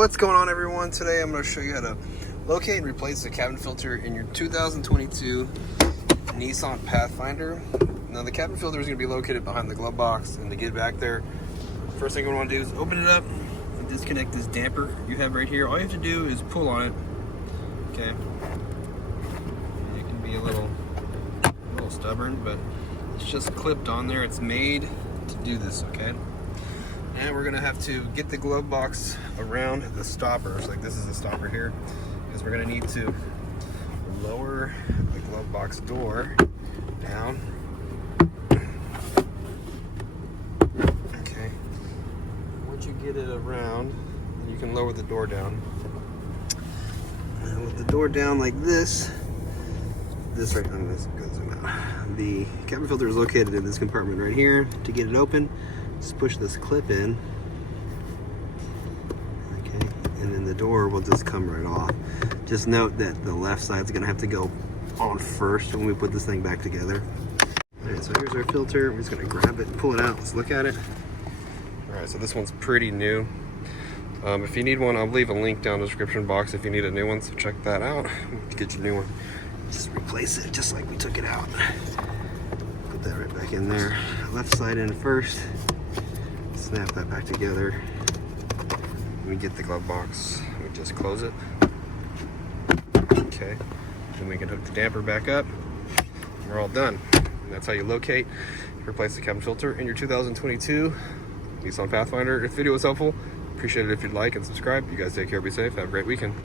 What's going on, everyone? Today I'm going to show you how to locate and replace the cabin filter in your 2022 Nissan Pathfinder. Now the cabin filter is going to be located behind the glove box, and to get back there, first thing we want to do is open it up and disconnect this damper you have right here. All you have to do is pull on it, okay? And it can be a little stubborn, but it's just clipped on there. It's made to do this, okay? And we're gonna have to get the glove box around the stoppers. Like, this is the stopper here, because we're gonna need to lower the glove box door down. Okay. Once you get it around, you can lower the door down. And with the door down like this right, I'm gonna zoom out. The cabin filter is located in this compartment right here. To get it open, just push this clip in, okay, and then the door will just come right off. Just note that the left side is gonna have to go on first when we put this thing back together. All right, so here's our filter. We're just gonna grab it and pull it out. Let's look at it. All right, so this one's pretty new. If you need one, I'll leave a link down in the description box if you need a new one, so check that out to get your new one. Just replace it just like we took it out. Put that right back in there. Left side in first. Snap that back together. We get the glove box. We just close it. Okay. Then we can hook the damper back up. We're all done. And that's how you locate, replace the cabin filter in your 2022 Nissan Pathfinder. If the video was helpful, appreciate it if you'd like and subscribe. You guys take care, be safe, have a great weekend.